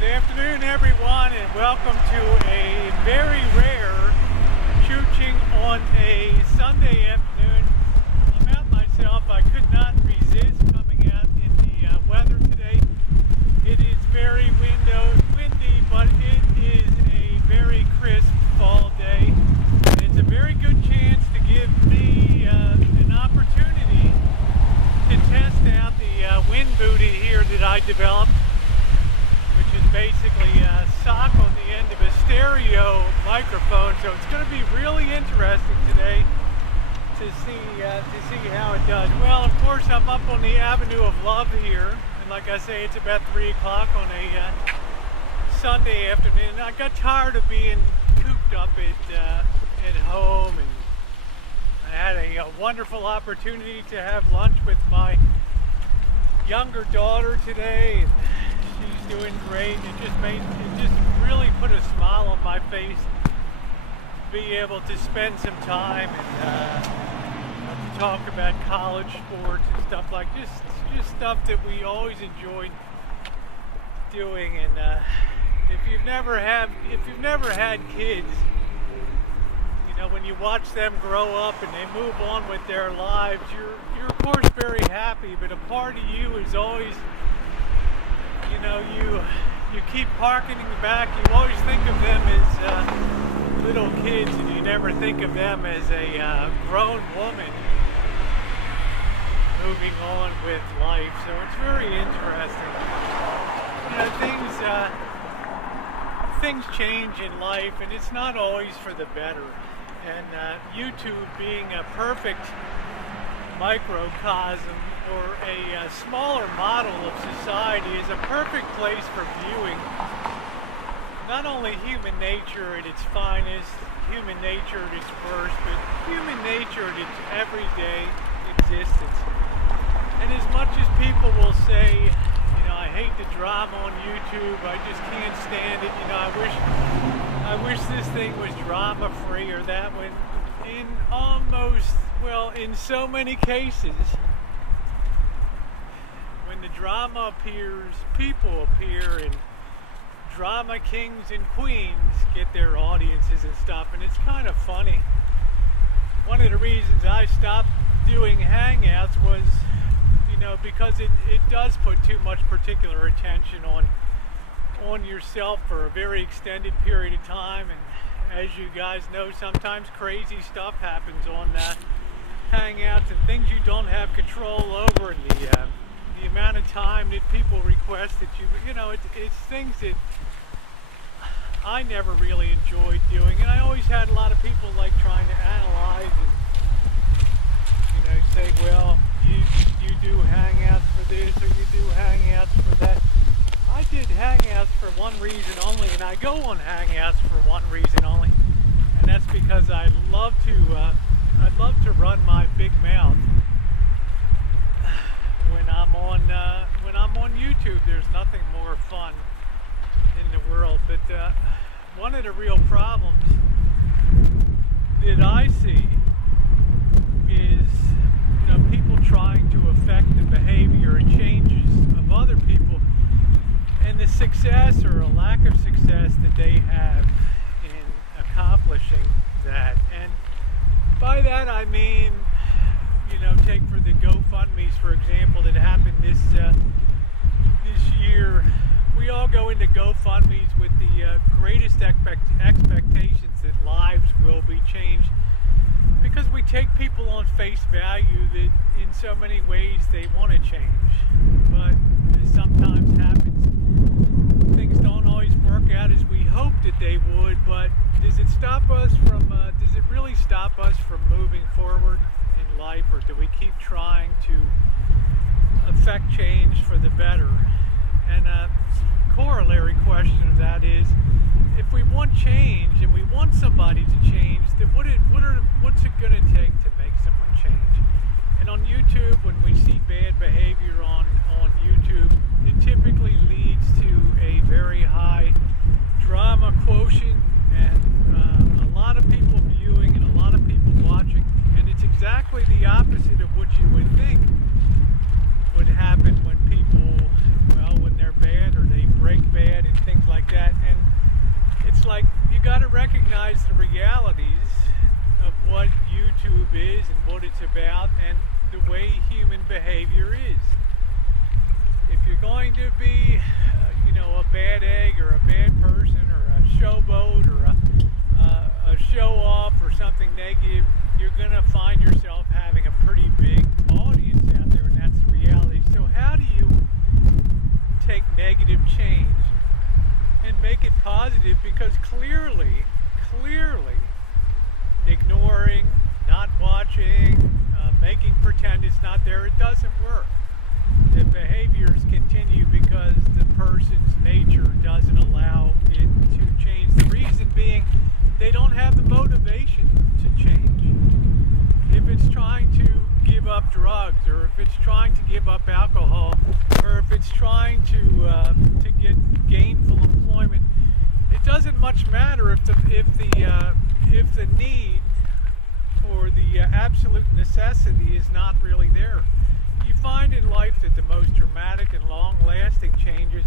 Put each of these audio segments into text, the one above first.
Good afternoon, everyone, and welcome to a very rare Choochin on a Sunday afternoon. I'm out myself. I could not resist coming out in the weather today. It is very windy, but it is a very crisp fall day. And it's a very good chance to give me an opportunity to test out the wind booty here that I developed, which is basically a sock on the end of a stereo microphone. So it's going to be really interesting today to see how it does. Well, of course, I'm up on the Avenue of Love here, and like I say, it's about 3 o'clock on a Sunday afternoon. I got tired of being cooped up at home, and I had a wonderful opportunity to have lunch with my younger daughter today. She's doing great. It just really put a smile on my face to be able to spend some time and talk about college sports and stuff like just stuff that we always enjoyed doing. And if you've never had kids, you know, when you watch them grow up and they move on with their lives, you're of course very happy, but a part of you is always, you know, you keep harkening back. You always think of them as little kids, and you never think of them as a grown woman moving on with life. So it's very interesting. You know, things change in life, and it's not always for the better. And YouTube being a perfect microcosm or a smaller model of society is a perfect place for viewing not only human nature at its finest, human nature at its worst, but human nature at its everyday existence. And as much as people will say, you know, I hate the drama on YouTube, I just can't stand it, you know, I wish this thing was drama free or that one, in so many cases, when the drama appears, people appear, and drama kings and queens get their audiences and stuff, and it's kind of funny. One of the reasons I stopped doing Hangouts was, you know, because it does put too much particular attention on yourself for a very extended period of time, and as you guys know, sometimes crazy stuff happens on Hangouts and things you don't have control over, and the amount of time that people request that you know, it's things that I never really enjoyed doing, and I always had a lot of people like trying to analyze and, you know, say, well, you do Hangouts for this or you do Hangouts for that. I did Hangouts for one reason only, and I go on Hangouts for one reason only, and that's because I love to run my big mouth when I'm on YouTube. There's nothing more fun in the world. But one of the real problems that I see is, you know, people trying to affect the behavior and changes of other people, and the success or a lack of success that they have in accomplishing that. And by that I mean, you know, take for the GoFundMes, for example, that happened this year. We all go into GoFundMes with the greatest expectations that lives will be changed, because we take people on face value that in so many ways they want to change. But as sometimes happens, things don't always work out as we hope that they would. But does it really stop us from moving forward in life, or do we keep trying to affect change for the better? And a corollary question of that is, if we want change and we want somebody to change, then what's it going to take to make someone change? And on YouTube, when we see bad behavior on YouTube, it typically leads to a very high drama quotient, and a lot of people viewing and a lot of people watching. And it's exactly the opposite of what you would think would happen when people, well, when they're bad or they break bad and things recognize the realities of what YouTube is and what it's about and the way human behavior is. If you're going to be, a bad egg or a bad person or a showboat or a show-off or something negative, you're going to find yourself having a pretty big audience out there, and that's the reality. So how do you take negative change and make it positive? Because clearly, ignoring, not watching, making pretend it's not there, it doesn't work. The behaviors continue because the person's nature doesn't allow it to change. The reason being, they don't have the motivation to change. If it's trying to give up drugs, or if it's trying to give up alcohol, or if it's trying to get gainful employment, it doesn't much matter if the need or the absolute necessity is not really there. You find in life that the most dramatic and long-lasting changes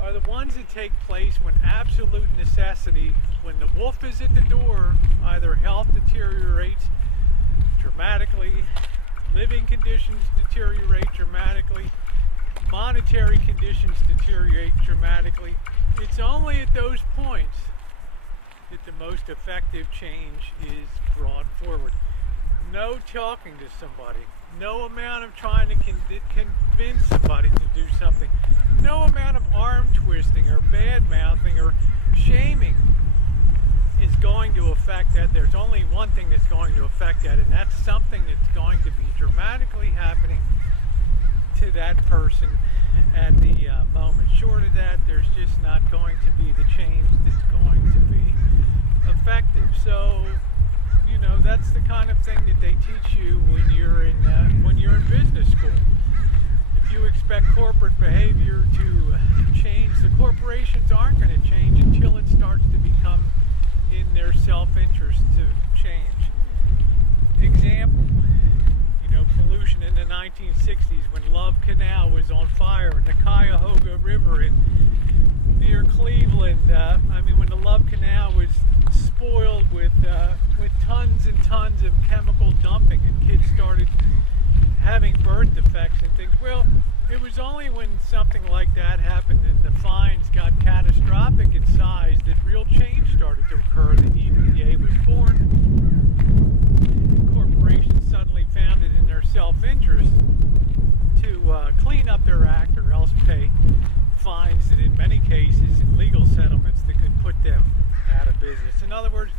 are the ones that take place when absolute necessity, when the wolf is at the door, either health deteriorates dramatically, living conditions deteriorate dramatically, monetary conditions deteriorate dramatically. It's only at those points that the most effective change is brought forward. No talking to somebody, no amount of trying to convince somebody to do something, no amount of arm twisting or bad mouthing or shaming is going to affect that. There's only one thing that's going to affect that, and that's something that's going to be dramatically happening to that person at the moment. Short of that, there's just not going to be the change that's going to be effective. So, that's the kind of thing that they teach you when you're in business school. If you expect corporate behavior to change, the corporations aren't going to change until it starts to become in their self-interest to change. Example, pollution in the 1960s when Love Canal was on fire and the Cuyahoga River near Cleveland. When the Love Canal was spoiled with tons and tons of chemical dumping and kids started having birth defects and things. Well, it was only when something like that happened and the fines got catastrophic in size that real change started to occur. The EPA was born. And corporations suddenly found it in their self-interest to clean up their act or else pay fines that in many cases in legal settlements that could put them out of business. In other words,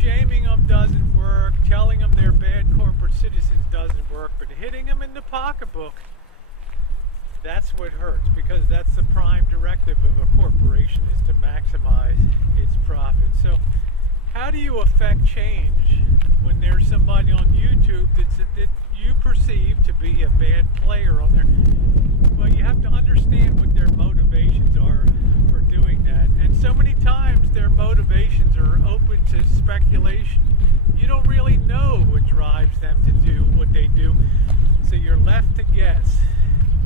shaming them doesn't work, telling them they're bad corporate citizens doesn't work, but hitting them in the pocketbook, that's what hurts, because that's the prime directive of a corporation, is to maximize its profits. So how do you affect change when there's somebody on YouTube that you perceive to be a bad player on there? Well, you have to understand what their motivations are for doing that. And so many times their motivations are open to speculation. You don't really know what drives them to do what they do, so you're left to guess.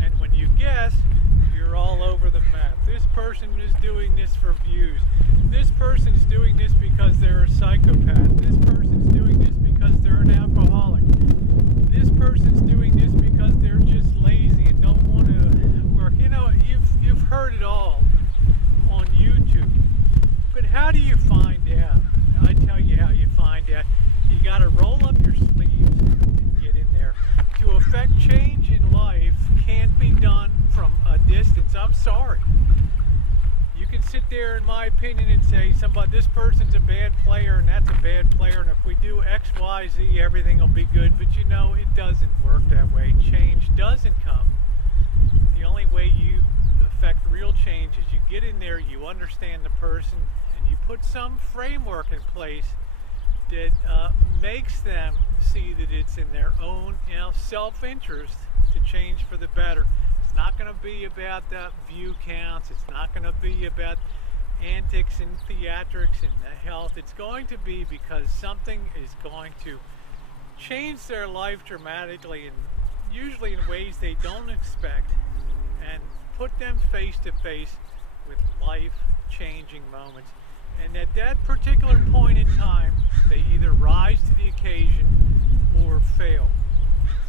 And when you guess, you're all over the map. This person is doing this for views. This person's doing this because they're a psychopath. This person's doing this because they're an alcoholic. This person's doing this because they're just lazy and don't want to work. You've heard it all on YouTube. But how do you find out? I tell you how you find out. You got to roll up your sleeves and get in there. To affect change in life can't be done from a distance. I'm sorry. You can sit there, in my opinion, and say this person's a bad player and that's a bad player, and if we do X, Y, Z, everything will be good. But it doesn't work that way. Change doesn't come. The only way you affect real change is you get in there, you understand the person, and you put some framework in place that makes them see that it's in their own self-interest to change for the better. It's not going to be about view counts. It's not going to be about antics and theatrics and health. It's going to be because something is going to change their life dramatically, and usually in ways they don't expect, and put them face to face with life-changing moments. And at that particular point in time, they either rise to the occasion or fail.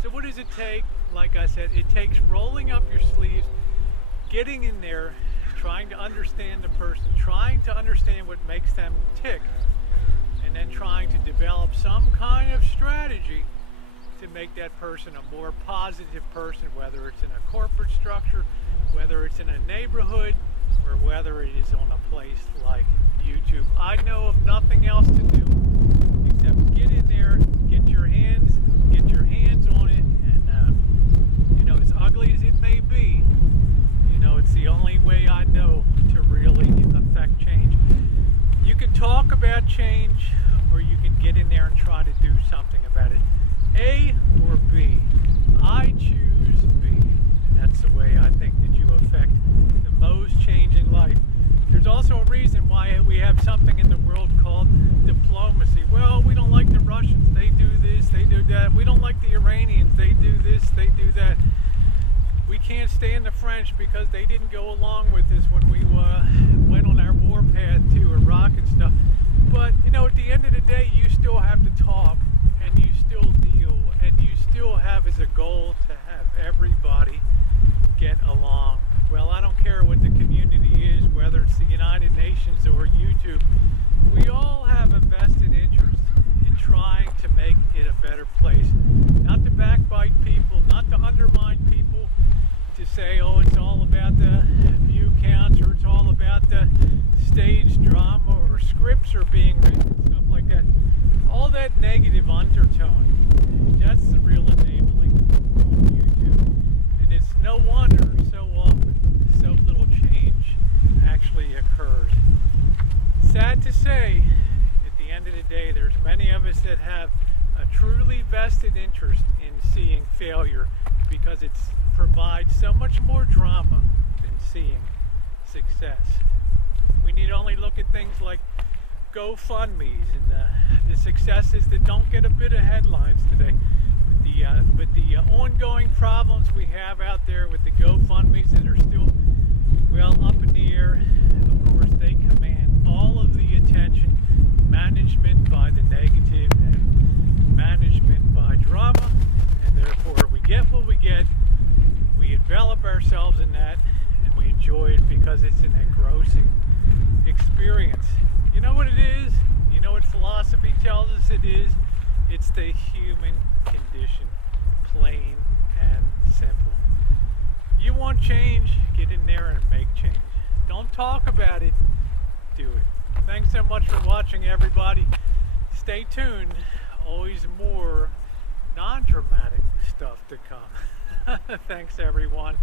So what does it take? Like I said, it takes rolling up your sleeves, getting in there, trying to understand the person, trying to understand what makes them tick, and then trying to develop some kind of strategy to make that person a more positive person, whether it's in a corporate structure, whether it's in a neighborhood, or whether it is on a place like YouTube. I know of nothing else to do except get in there, get your hands on it, and as ugly as it may be, it's the only way I know to really affect change. You can talk about change, or you can get in there and try to do something about it. A or B. I choose B. And that's the way I think that you affect the most change in life. There's also a reason why we have something in the world called diplomacy. Well, we don't like the Russians. They do this, they do that. We don't like the Iranians. They do this, they do that. We can't stand the French because they didn't go along with us when we went on our war path to Iraq and stuff. But, at the end of the day, you still have to talk, and you still deal, and you still have as a goal to have everybody get along. Well, I don't care what the community is, whether it's the United Nations or YouTube. We all have a vested interest in trying to make it a better place. Not to backbite people, not to undermine people, to say, oh, it's all about the view counts, or it's all about the stage drama, or scripts are being written, stuff like that. All that negative undertone, that's the real enabling on YouTube. And it's no wonder so often so little change actually occurs. Sad to say, at the end of the day, there's many of us that have a truly vested interest in seeing failure, because it provides so much more drama than seeing success. We need only look at things like GoFundMe's and the successes that don't get a bit of headlines today. But the ongoing problems we have out there with the GoFundMe's that are still, up in the air, of course, they command all of the attention. Management by the negative and management by drama, and therefore we get what we get. We envelop ourselves in that, and we enjoy it because it's an engrossing experience. You know what it is? You know what philosophy tells us it is? It's the human condition, plain and simple. You want change? Get in there and make change. Don't talk about it, do it. Thanks so much for watching, everybody. Stay tuned. Always more non-dramatic stuff to come. Thanks, everyone.